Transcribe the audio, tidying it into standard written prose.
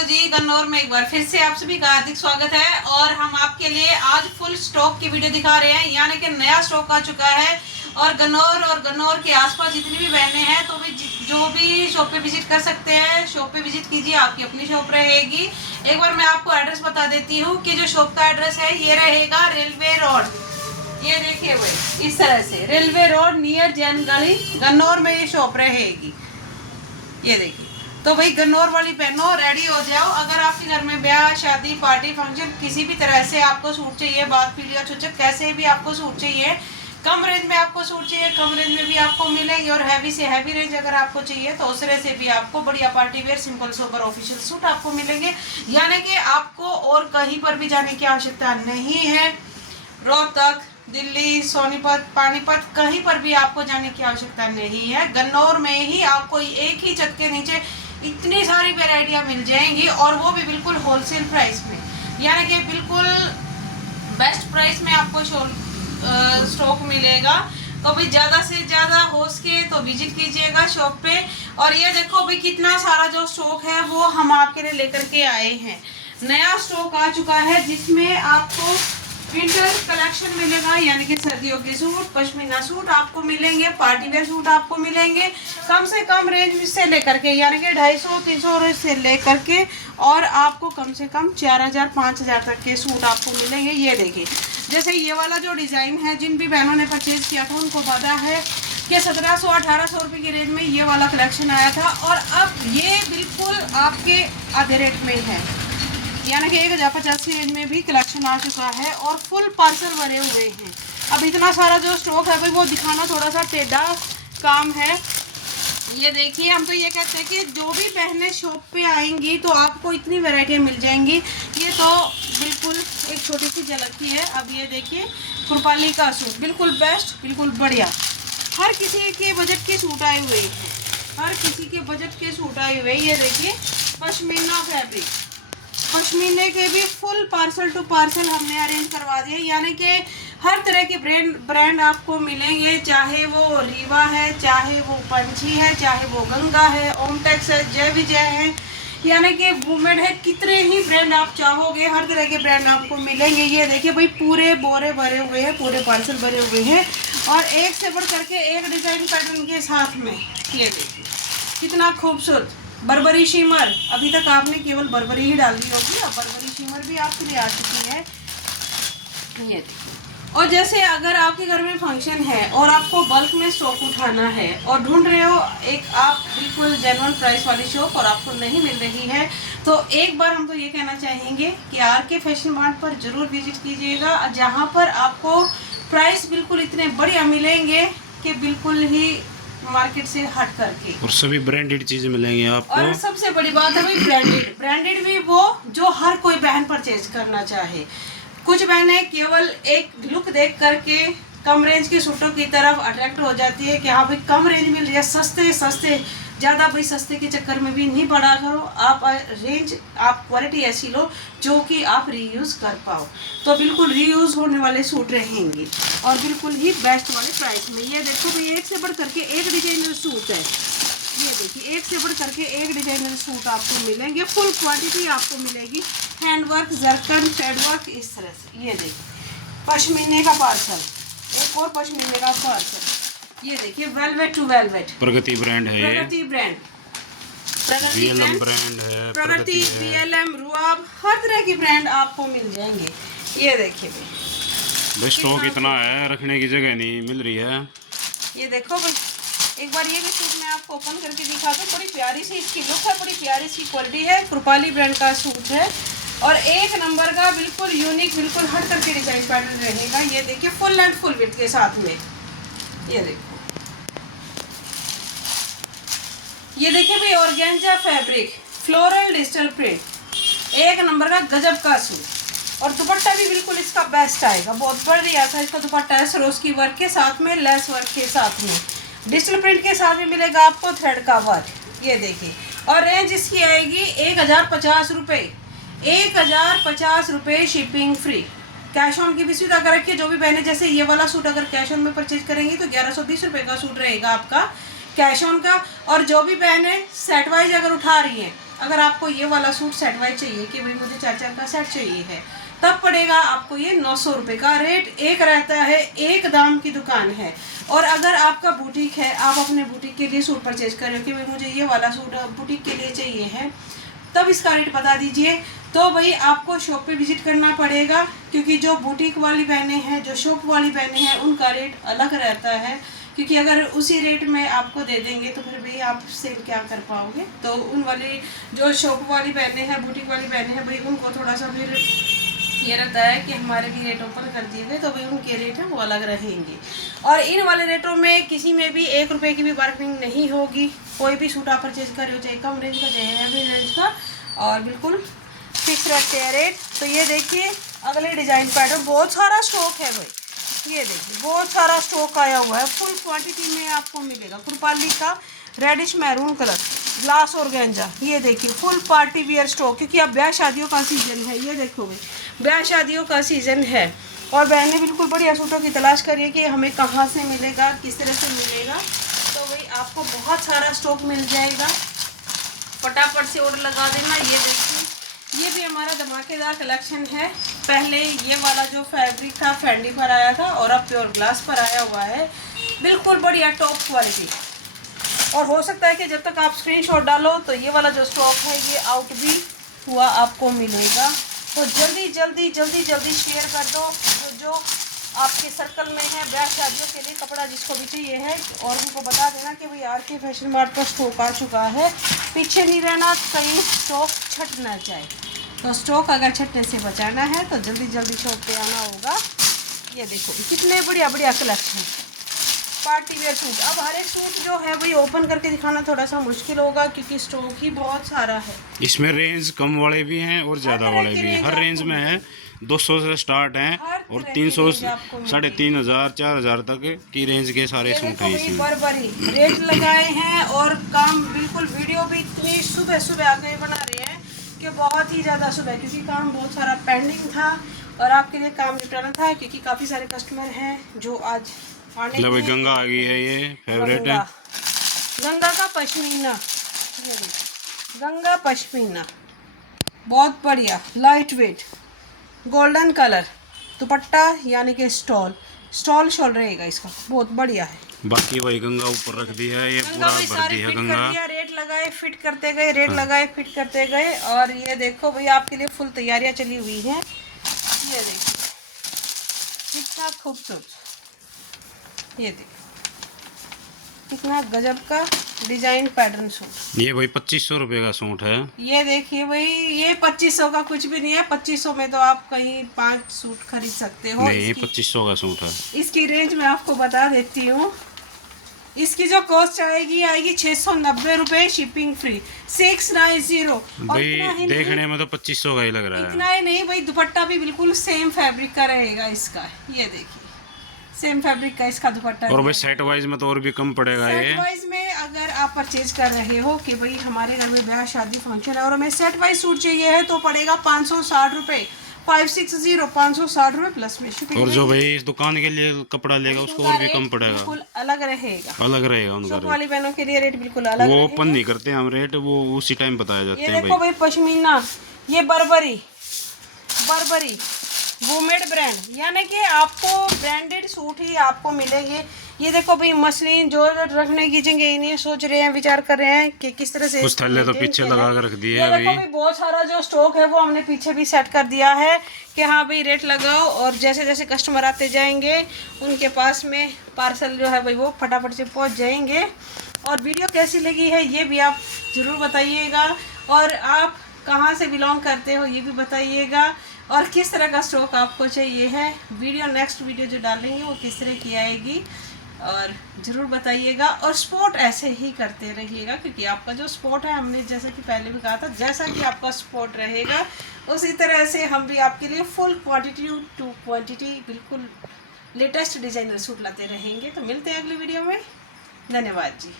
Hello जी, गन्नौर में एक बार फिर से आप सभी का हार्दिक स्वागत है। और हम आपके लिए आज फुल स्टॉक की वीडियो दिखा रहे हैं, यानी कि नया स्टॉक आ चुका है। और गन्नौर के आसपास जितनी भी बहनें हैं तो भी जो भी शॉप पे विजिट कर सकते हैं, शॉप पे विजिट कीजिए, आपकी अपनी शॉप रहेगी। एक बार मैं आपको एड्रेस बता देती हूँ कि जो शॉप का एड्रेस है ये रहेगा रेलवे रोड। ये देखिए भाई, इस तरह से रेलवे रोड नियर जैन गली, गन्नौर में ये शॉप रहेगी। ये देखिए, तो भाई गन्नौर वाली बहनों रेडी हो जाओ। अगर आपके घर में ब्याह शादी पार्टी फंक्शन किसी भी तरह से आपको सूट चाहिए, बात पीलिया छुचक कैसे भी आपको सूट चाहिए, कम रेंज में आपको सूट चाहिए, कम रेंज में भी आपको मिलेंगे। और हैवी से हैवी रेंज अगर आपको चाहिए तो उस तरह से भी आपको बढ़िया party wear simple sober official suit आपको मिलेंगे। यानी कि आपको और कहीं पर भी जाने की आवश्यकता नहीं है। रोहतक, दिल्ली, सोनीपत, पानीपत कहीं पर भी आपको जाने की आवश्यकता नहीं है। गन्नौर में ही आपको एक ही छत के नीचे इतनी सारी वेराइटियां मिल जाएंगी, और वो भी बिल्कुल होलसेल प्राइस में, यानी कि बिल्कुल बेस्ट प्राइस में आपको स्टॉक मिलेगा। तो भाई ज़्यादा से ज़्यादा हो सके तो विजिट कीजिएगा शॉप पे। और ये देखो भाई कितना सारा जो स्टॉक है वो हम आपके लिए लेकर के आए हैं। नया स्टॉक आ चुका है जिसमें आपको विंटर कलेक्शन मिलेगा, यानी कि सर्दियों के सूट, पश्मीना सूट आपको मिलेंगे, पार्टी वेयर सूट आपको मिलेंगे कम से कम रेंज से लेकर के, यानी कि 250-300 से लेकर के, और आपको कम से कम 4000-5000 तक के सूट आपको मिलेंगे। ये देखिए, जैसे ये वाला जो डिज़ाइन है, जिन भी बहनों ने परचेज किया था उनको पता है कि 1700-1800 रुपये की रेंज में ये वाला कलेक्शन आया था, और अब ये बिल्कुल आपके आधे रेट में है, यानी कि 1050 की रेंज में भी कलेक्शन आ चुका है और फुल पार्सल भरे हुए हैं। अब इतना सारा जो स्टॉक है भाई वो दिखाना थोड़ा सा टेढ़ा काम है। ये देखिए, हम तो ये कहते हैं कि जो भी बहनें शॉप पे आएंगी तो आपको इतनी वैरायटियाँ मिल जाएंगी। ये तो बिल्कुल एक छोटी सी झलक ही है। अब ये देखिए, कुरपाली का सूट बिल्कुल बेस्ट, बिल्कुल बढ़िया, हर किसी के बजट के सूट आए हुए हैं, हर किसी के बजट के सूट आए हुए। ये देखिए, पश्मीना फैब्रिक, पश्मीने के भी फुल पार्सल टू पार्सल हमने अरेंज करवा दिए, यानी कि हर तरह के ब्रांड आपको मिलेंगे, चाहे वो रीवा है, चाहे वो पंछी है, चाहे वो गंगा है, ओमटेक्स है, जय विजय है, यानी कि वुमेन है, कितने ही ब्रांड आप चाहोगे हर तरह के ब्रांड आपको मिलेंगे। ये देखिए भाई, पूरे बोरे भरे हुए हैं, पूरे पार्सल भरे हुए हैं, और एक से बढ़ करके एक डिज़ाइन पैटर्न के साथ में। ये देखिए कितना खूबसूरत बर्बरी शिमर, अभी तक आपने केवल बर्बरी ही डाल दी होगी, अब बर्बरी शिमर भी आपके लिए आ चुकी है। ये देखिए, और जैसे अगर आपके घर में फंक्शन है और आपको बल्क में स्टॉक उठाना है और ढूंढ रहे हो एक आप बिल्कुल जेन्युइन प्राइस वाली शॉप और आपको नहीं मिल रही है, तो एक बार हम तो ये कहना चाहेंगे कि आर.के. फैशन मार्ट पर ज़रूर विजिट कीजिएगा, जहाँ पर आपको प्राइस बिल्कुल इतने बढ़िया मिलेंगे कि बिल्कुल ही मार्केट से हट करके, और सभी ब्रांडेड चीजें मिलेंगी आपको। और सबसे बड़ी बात है भाई ब्रांडेड भी वो जो हर कोई बहन परचेज करना चाहे। कुछ बहनें केवल एक लुक देख करके कम रेंज के सूटों की तरफ अट्रैक्ट हो जाती है कि हाँ भाई कम रेंज मिल रही है, सस्ते सस्ते, ज़्यादा भाई सस्ते के चक्कर में भी नहीं पड़ा करो। आप रेंज, आप क्वालिटी ऐसी लो जो कि आप रीयूज़ कर पाओ, तो बिल्कुल रीयूज़ होने वाले सूट रहेंगे और बिल्कुल ही बेस्ट वाले प्राइस में। ये देखो भाई, एक से बढ़ करके एक डिजाइनर सूट है। ये देखिए, एक से बढ़ करके एक डिजाइनर सूट आपको मिलेंगे, फुल क्वांटिटी आपको मिलेगी, हैंडवर्क, जरकन, थ्रेडवर्क, इस तरह से। ये देखिए, पश्मीने का पार्सल, एक और पश्मीने का पार्सल। ये देखिए, velvet to velvet, Pragati brand है, प्रगति ब्रांड, बीएलएम ब्रांड है, प्रगति, बीएलएम, रुआब, हर तरह की ब्रांड आपको मिल जाएंगे। ये देखिए भाई, स्टॉक इतना है, रखने की जगह नहीं मिल रही है। ये देखो भाई, एक बार ये भी सूट मैं आपको ओपन करके दिखा दूँ। बड़ी प्यारी सी इसकी लुक है, बड़ी प्यारी सी क्वालिटी है, कुरपाली ब्रांड का सूट है, और एक नंबर का बिल्कुल यूनिक, बिल्कुल हट करके डिजाइन पैटर्न रहेगा। ये देखिए, फुल एंड फुल विड्थ के साथ में। ये देखो, ये देखिए भाई, organza fabric, floral digital print, एक नंबर का गजब का सूट, और दुपट्टा भी बिल्कुल इसका बेस्ट आएगा, बहुत बढ़िया सा इसका दुपट्टा है, सरोस्की वर्क के साथ में, लेस वर्क के साथ में, डिजिटल प्रिंट के साथ में मिलेगा आपको थ्रेड का वर्क। ये देखिए, और रेंज इसकी आएगी 1050 रुपये, 1050 रुपये शिपिंग फ्री, कैश ऑन की भी सुविधा कर रखी है। जो भी बहनें, जैसे ये वाला सूट अगर कैश ऑन में परचेज करेंगी तो 1120 रुपये का सूट रहेगा आपका कैश ऑन का, और जो भी बहनें सेट वाइज अगर उठा रही हैं अगर आपको ये वाला सूट सेट वाइज चाहिए कि भाई मुझे 4-4 का सेट चाहिए है, तब पड़ेगा आपको ये 900 रुपये का रेट। एक रहता है, एक दाम की दुकान है। और अगर आपका बुटीक है, आप अपने बुटीक के लिए सूट परचेज कर रहे हो कि भाई मुझे ये वाला सूट बुटीक के लिए चाहिए है, तब इसका रेट बता दीजिए। तो भाई आपको शॉप पे विजिट करना पड़ेगा, क्योंकि जो बुटीक वाली बहनें हैं, जो शॉप वाली बहनें हैं, उनका रेट अलग रहता है। क्योंकि अगर उसी रेट में आपको दे देंगे तो फिर भाई आप सेल क्या कर पाओगे। तो उन वाली जो शॉप वाली बहनें हैं, बुटीक वाली बहनें हैं, भाई उनको थोड़ा सा फिर ये रहता है कि हमारे भी रेट ओपन कर दिए गए, तो भाई उनके रेट हैं वो अलग रहेंगे। और इन वाले रेटों में किसी में भी 1 रुपये की भी बार्गेनिंग नहीं होगी। कोई भी सूट आप परचेज कर रहे हो, चाहे कम रेंज का चाहे हैवी रेंज का, और बिल्कुल फिक्स रखते हैं रेट। तो ये देखिए अगले डिज़ाइन पैटर्न, बहुत सारा स्टॉक है भाई, ये देखिए बहुत सारा स्टॉक आया हुआ है, फुल क्वांटिटी में आपको मिलेगा। कुरपाली का reddish maroon colour, glass organza, ये देखिए फुल पार्टी वियर स्टॉक, क्योंकि अब ब्याह शादियों का सीज़न है। ये देखो भाई ब्याह शादियों का सीज़न है, और बहनें बिल्कुल बढ़िया सूटों की तलाश करिए कि हमें कहाँ से मिलेगा, किस तरह से मिलेगा। तो भाई आपको बहुत सारा स्टॉक मिल जाएगा, फटाफट से ऑर्डर लगा देना। ये देखिए ये भी हमारा धमाकेदार कलेक्शन है। पहले ये वाला जो फैब्रिक था फैंडी पर आया था, और अब प्योर ग्लास पर आया हुआ है, बिल्कुल बढ़िया टॉप क्वालिटी। और हो सकता है कि जब तक आप स्क्रीनशॉट डालो तो ये वाला जो स्टॉक है ये आउट भी हुआ आपको मिलेगा। तो जल्दी जल्दी जल्दी जल्दी शेयर कर दो जो आपके सर्कल में है, ब्याह शादियों के लिए कपड़ा जिसको भी चाहिए है, और उनको बता देना कि भाई आर के फैशन मार्ट पर स्टॉक आ चुका है। पीछे नहीं रहना, कहीं स्टॉक छट ना जाए। तो स्टॉक अगर छटने से बचाना है तो जल्दी जल्दी शॉप पे आना होगा। ये देखो कितने बढ़िया बढ़िया कलेक्शन, पार्टी वेयर सूट। अब हर एक सूट जो है भाई ओपन करके दिखाना थोड़ा सा मुश्किल होगा, क्योंकि स्टॉक ही बहुत सारा है। इसमें रेंज कम वाले भी हैं और ज़्यादा वाले भी हैं। हर रेंज में है, 200 से स्टार्ट हैं और 300 3,500 4,000 तक की रेंज के सारे सूट हैं इसमें। बराबरी रेट लगाए हैं, और काम बिल्कुल वीडियो भी इतनी सुबह सुबह आके बना रहे हैं कि बहुत ही ज़्यादा सुबह, क्योंकि काम बहुत सारा पेंडिंग था और आपके लिए काम निपटाना था, क्योंकि काफ़ी सारे कस्टमर हैं जो आज मतलब गंगा आ गई है, ये फेवरेट है गंगा का पश्मीना। ये देखिए गंगा पश्मीना बहुत बढ़िया, लाइट वेट, गोल्डन कलर, दुपट्टा यानी कि स्टॉल शॉल रहेगा इसका, बहुत बढ़िया है। बाकी वही गंगा ऊपर रख दी है, ये पूरा भर दी है गंगा। रेट लगाए फिट करते गए, रेट लगाए फिट करते गए। और ये देखो भैया आपके लिए फुल तैयारियां चली हुई हैं। ये देखिए कितना खूबसूरत, ये देखिए कितना गजब का डिजाइन पैटर्न सूट। ये भाई 2500 रुपये का सूट है। ये देखिए भाई ये 2500 का कुछ भी नहीं है। 2500 में तो आप कहीं 5 सूट खरीद सकते हो। नहीं, 2500 का सूट है। इसकी रेंज मैं आपको बता देती हूँ। इसकी जो कॉस्ट आएगी 690 रुपये, शिपिंग फ्री 690। भाई देखने में तो 2500 का ही लग रहा है। इतना ही नहीं भाई, दुपट्टा भी बिल्कुल सेम फैब्रिक का रहेगा इसका। ये देखिए सेम फैब्रिक का इसका दुपट्टा। और भाई सेट वाइज में तो और भी कम पड़ेगा। ये सेट वाइज में अगर आप परचेज कर रहे हो कि भाई हमारे घर में ब्याह शादी फंक्शन है और हमें सेट वाइज सूट चाहिए है, तो पड़ेगा 560 रुपये, 560 560 रुपये प्लस में शिपिंग। और जो भाई इस दुकान के लिए कपड़ा लेगा उसको और भी कम पड़ेगा, बिल्कुल अलग रहेगा। उनका रेट वाली बहनों के लिए रेट बिल्कुल अलग। वो ओपन नहीं करते हम रेट, वो उसी टाइम बताया जाते हैं। ये देखो भाई पश्मीना, ये बर्बरी वुमेड ब्रांड, यानी कि आपको ब्रांडेड सूट ही आपको मिलेंगे। ये देखो भाई मसलिन जो रखने की जगह ही नहीं, सोच रहे हैं, विचार कर रहे हैं कि किस तरह से कुछ थैले तो पीछे लगा कर रख दिए हैं। देखो भाई बहुत सारा जो स्टॉक है वो हमने पीछे भी सेट कर दिया है कि हाँ भाई रेट लगाओ, और जैसे जैसे कस्टमर आते जाएंगे उनके पास में पार्सल जो है भाई वो फटाफट से पहुंच जाएंगे। और वीडियो कैसी लगी है ये भी आप ज़रूर बताइएगा, और आप कहाँ से बिलोंग करते हो ये भी बताइएगा, और किस तरह का स्टॉक आपको चाहिए है। नेक्स्ट वीडियो जो डालेंगे वो किस तरह की आएगी और ज़रूर बताइएगा। और सपोर्ट ऐसे ही करते रहिएगा, क्योंकि आपका जो सपोर्ट है, हमने जैसा कि पहले भी कहा था, जैसा कि आपका सपोर्ट रहेगा उसी तरह से हम भी आपके लिए फुल क्वांटिटी टू क्वांटिटी बिल्कुल लेटेस्ट डिज़ाइनर सूट लाते रहेंगे। तो मिलते हैं अगली वीडियो में। धन्यवाद जी।